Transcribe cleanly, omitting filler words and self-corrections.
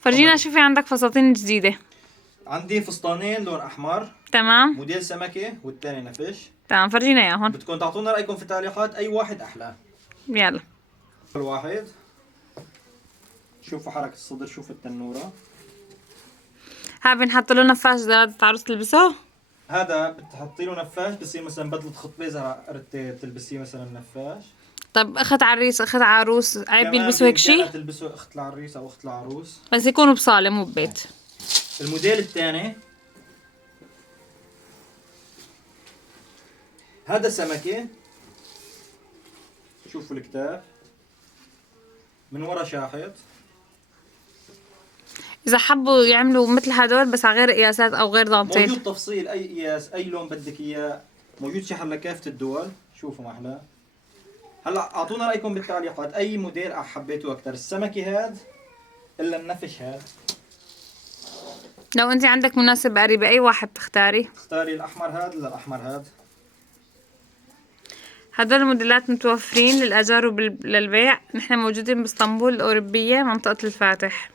فرجينا شو في عندك فساتين جديدة. عندي فستانين لون احمر، تمام موديل سمكة والتاني نفش. تمام، فرجينا اياهم. بدكم تعطونا رأيكم في التعليقات اي واحد احلى. يلا. كل واحد شوفوا حركة الصدر، شوفوا التنورة. ها بنحط له نفاش اذا عروس تلبسه. هذا بتحطي له نفاش، بصير مثلا بدلة خطبة اذا قررتي تلبسيه مثلا نفاش. طب اخت عريس اخت عروس عيب كمان يلبسوا هيك بإمكانها شي؟ تلبسه اخت العريس او اخت العروس، بس يكونوا بصالة مو ببيت. الموديل الثاني هذا سمكة، شوفوا الكتاف من ورا شاحط. اذا حبوا يعملوا مثل هدول بس على غير قياسات او غير دانتيل. موجود تفصيل اي قياس اي لون بدك اياه، موجود شحن لكافة الدول. شوفوا ما احلاه. هلا اعطونا رايكم بالتعليقات اي موديل حبيتوه اكثر، السمكي هاد الا النفش هاد. لو انت عندك مناسبة قريبة اي واحد تختاري؟ اختاري الاحمر هاد ولا الاحمر هاد. هدول الموديلات متوفرين للأجار للبيع. نحن موجودين باسطنبول الأوروبية منطقة الفاتح.